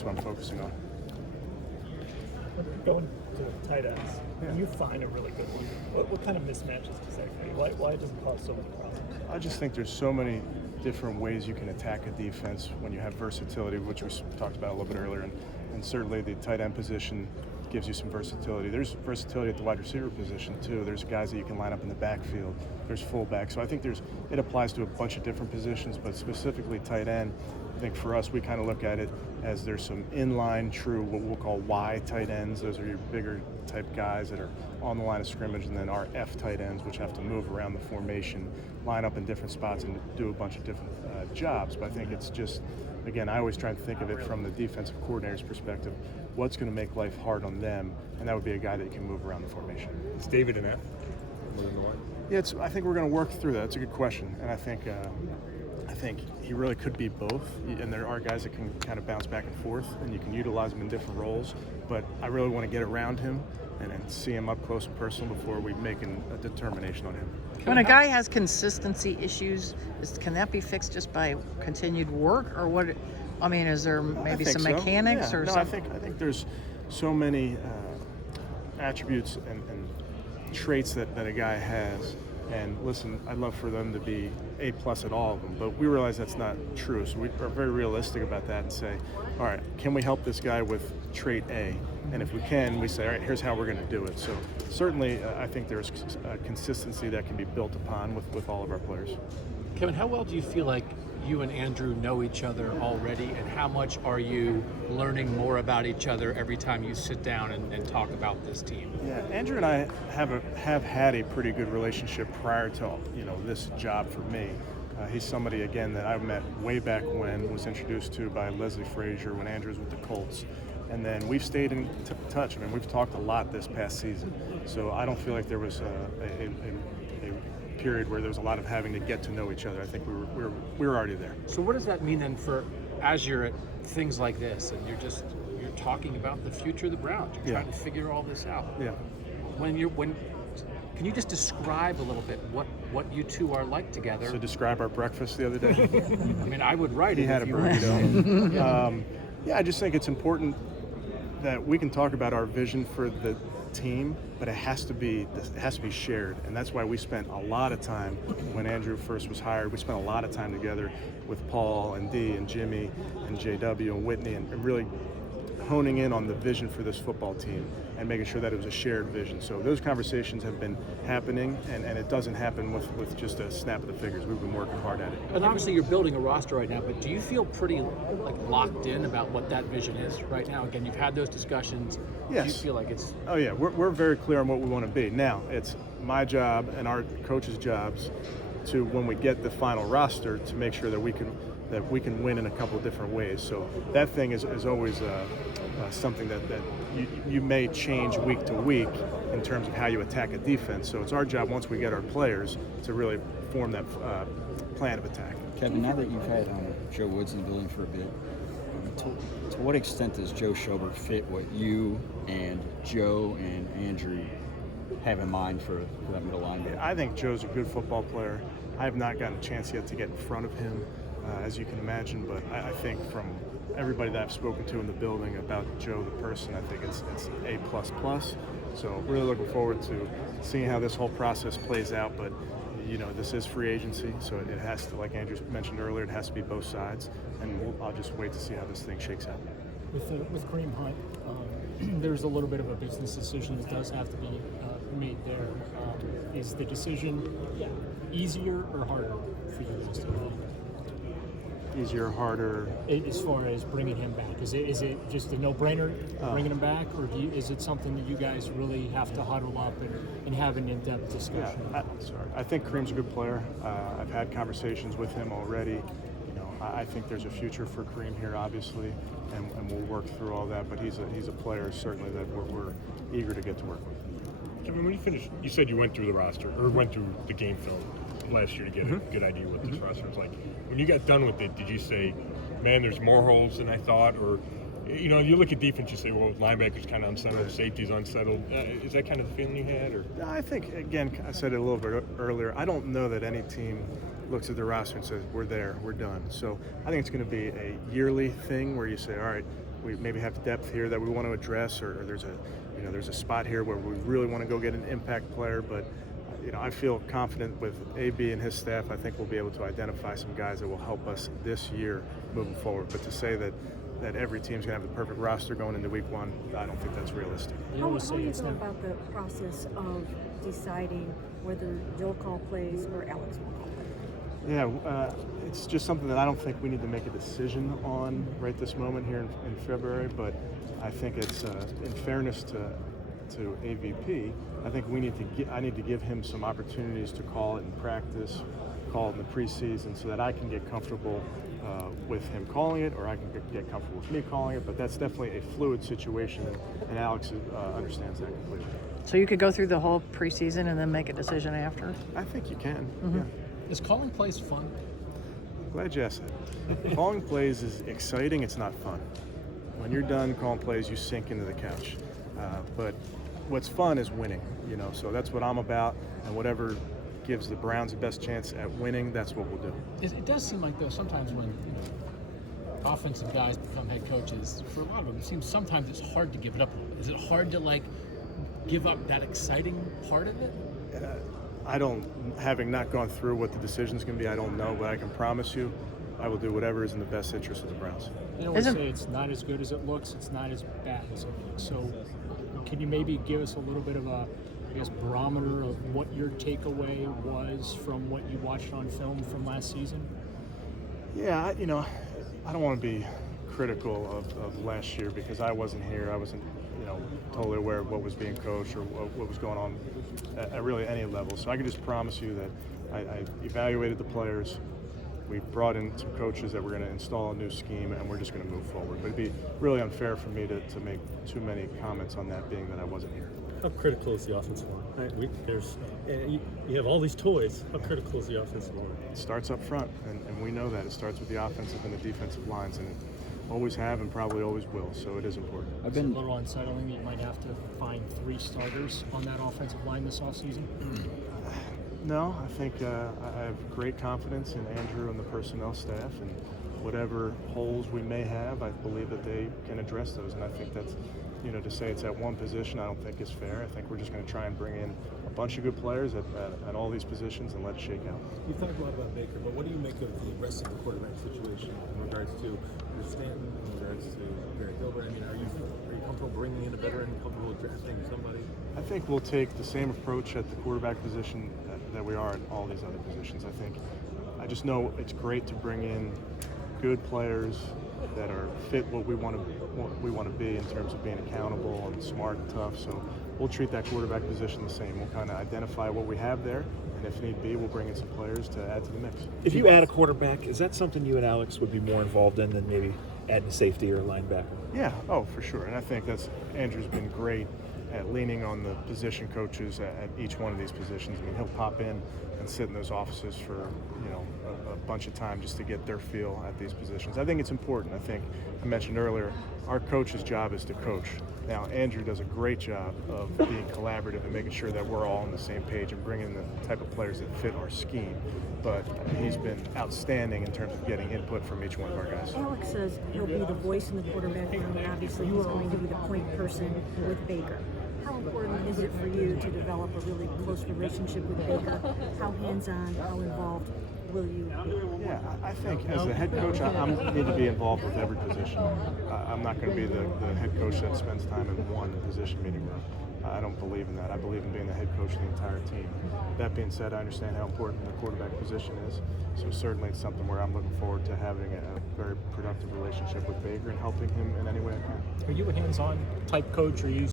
that's what I'm focusing on. Going to tight ends, when you find a really good one, what kind of mismatches does that create? Why does it cause so many problems? I just think there's so many different ways you can attack a defense when you have versatility, which we talked about a little bit earlier, and certainly the tight end position gives you some versatility. There's versatility at the wide receiver position too. There's guys that you can line up in the backfield. There's fullbacks. So I think it applies to a bunch of different positions, but specifically tight end, I think for us we kind of look at it as there's some inline true, what we'll call Y tight ends. Those are your bigger type guys that are on the line of scrimmage, and then our F tight ends, which have to move around the formation, line up in different spots and do a bunch of different jobs. But I think it's just, again, I always try to think of it from the defensive coordinator's perspective. What's going to make life hard on them? And that would be a guy that can move around the formation. Is David an F? More than the one? Yeah, I think we're going to work through that. It's a good question. And I think he really could be both. And there are guys that can kind of bounce back and forth, and you can utilize them in different roles. But I really want to get around him and see him up close and personal before we make a determination on him. When a guy has consistency issues, can that be fixed just by continued work, or what? I mean, is there maybe some mechanics or something? I think there's so many attributes and traits that a guy has. And listen, I'd love for them to be A+ at all of them, but we realize that's not true. So we are very realistic about that and say, all right, can we help this guy with trait A? And if we can, we say, all right, here's how we're going to do it. So certainly, I think there's consistency that can be built upon with all of our players. Kevin, how well do you feel like you and Andrew know each other already, and how much are you learning more about each other every time you sit down and talk about this team? Yeah, Andrew and I have had a pretty good relationship prior to this job for me. He's somebody, again, that I've met way back when, was introduced to by Leslie Frazier when Andrew was with the Colts. And then we've stayed in touch. I mean, we've talked a lot this past season. So I don't feel like there was a period where there was a lot of having to get to know each other. I think we were already there. So what does that mean then for, as you're at things like this and you're talking about the future of the Browns, you're trying to figure all this out. Yeah. Can you just describe a little bit what you two are like together? So describe our breakfast the other day. I mean, I would write it. He had a burrito. Yeah, I just think it's important that we can talk about our vision for the team, but it has to be shared, and that's why we spent a lot of time when Andrew first was hired. We spent a lot of time together with Paul and Dee and Jimmy and JW and Whitney, and really honing in on the vision for this football team and making sure that it was a shared vision. So those conversations have been happening, and it doesn't happen with just a snap of the fingers. We've been working hard at it. And obviously you're building a roster right now, but do you feel pretty locked in about what that vision is right now? Again, you've had those discussions. Yes. Do you feel like it's... Oh yeah, we're very clear on what we want to be. Now, it's my job and our coaches' jobs to, when we get the final roster, to make sure that we can win in a couple of different ways. So that thing is always something that you may change week to week in terms of how you attack a defense. So it's our job, once we get our players, to really form that plan of attack. Kevin, now that you've had Joe Woods in the building for a bit, to what extent does Joe Schobert fit what you and Joe and Andrew have in mind for that middle linebacker? I think Joe's a good football player. I have not gotten a chance yet to get in front of him, as you can imagine, but I think from everybody that I've spoken to in the building about Joe the person, I think it's A++. So really looking forward to seeing how this whole process plays out. But this is free agency, so it has to, like Andrew mentioned earlier, it has to be both sides, and I'll just wait to see how this thing shakes out. With Kareem Hunt, there's a little bit of a business decision that does have to be made there. Is the decision easier or harder for you guys to make? Easier or harder? As far as bringing him back, is it just a no-brainer bringing him back, or is it something that you guys really have to huddle up and have an in-depth discussion? I think Kareem's a good player. I've had conversations with him already. I think there's a future for Kareem here, obviously, and we'll work through all that. But he's a player certainly that we're eager to get to work with. Kevin, when you finished, you said you went through the roster or went through the game film last year to get a good idea what this roster was like. When you got done with it, did you say, man, there's more holes than I thought? Or, you look at defense, you say, well, linebackers kind of unsettled, safety's unsettled. Is that kind of the feeling you had? Or? I think, again, I said it a little bit earlier, I don't know that any team looks at the roster and says, we're there, we're done. So I think it's going to be a yearly thing where you say, all right, we maybe have depth here that we want to address, or there's a spot here where we really want to go get an impact player. But I feel confident with AB and his staff. I think we'll be able to identify some guys that will help us this year moving forward. But to say that every team's going to have the perfect roster going into week 1, I don't think that's realistic. How do you feel about the process of deciding whether Joe call plays or Alex will call plays? Yeah, it's just something that I don't think we need to make a decision on right this moment here in February. But I think it's in fairness to AVP, I think I need to give him some opportunities to call it in practice, call it in the preseason, so that I can get comfortable with him calling it, or I can get comfortable with me calling it. But that's definitely a fluid situation, and Alex understands that completely. So you could go through the whole preseason and then make a decision after? I think you can. Mm-hmm. Yeah. Is calling plays fun? Glad you asked that. Calling plays is exciting. It's not fun. When you're done calling plays, you sink into the couch. But what's fun is winning. So that's what I'm about, and whatever gives the Browns the best chance at winning, that's what we'll do. It does seem like, though, sometimes when offensive guys become head coaches, for a lot of them, it seems sometimes it's hard to give it up. Is it hard to give up that exciting part of it? Having not gone through what the decision's going to be, I don't know, but I can promise you I will do whatever is in the best interest of the Browns. They always say it's not as good as it looks, it's not as bad as it looks. So can you maybe give us a little bit of a barometer of what your takeaway was from what you watched on film from last season? Yeah, I don't want to be critical of last year because I wasn't here. I wasn't, totally aware of what was being coached or what was going on at really any level. So I can just promise you that I evaluated the players. We brought in some coaches that were going to install a new scheme, and we're just going to move forward. But it'd be really unfair for me to make too many comments on that, being that I wasn't here. How critical is the offensive line? Right? You have all these toys. How critical is the offensive line? It starts up front, and we know that. It starts with the offensive and the defensive lines, and it always have and probably always will, so it is important. It's a little unsettling that you might have to find 3 starters on that offensive line this offseason. No, I think I have great confidence in Andrew and the personnel staff, and whatever holes we may have, I believe that they can address those. And I think that's, to say it's at one position, I don't think is fair. I think we're just going to try and bring in a bunch of good players at all these positions and let it shake out. You've talked a lot about Baker, but what do you make of the rest of the quarterback situation in regards to Stanton, in regards to Barry Gilbert? I mean, are you comfortable bringing in a veteran, comfortable drafting somebody? I think we'll take the same approach at the quarterback position that we are at all these other positions. I just know it's great to bring in good players that are fit what we want to be in terms of being accountable and smart and tough. So we'll treat that quarterback position the same. We'll kind of identify what we have there, and if need be, we'll bring in some players to add to the mix. If you add a quarterback, is that something you and Alex would be more involved in than maybe adding a safety or a linebacker? Yeah, for sure. And I think Andrew's been great at leaning on the position coaches at each one of these positions. I mean, he'll pop in and sit in those offices for a bunch of time just to get their feel at these positions. I think it's important. I think I mentioned earlier, our coach's job is to coach. Now, Andrew does a great job of being collaborative and making sure that we're all on the same page and bringing the type of players that fit our scheme. But he's been outstanding in terms of getting input from each one of our guys. Alex says he'll be the voice in the quarterback room, and obviously he's going to be the point person with Baker. How important is it for you to develop a really close relationship with Baker? How hands-on, how involved will you be? Yeah, I think as the head coach, I need to be involved with every position. I'm not going to be the head coach that spends time in one position meeting room. I don't believe in that. I believe in being the head coach of the entire team. That being said, I understand how important the quarterback position is. So certainly it's something where I'm looking forward to having a very productive relationship with Baker and helping him in any way I can. Are you a hands-on type coach, or are you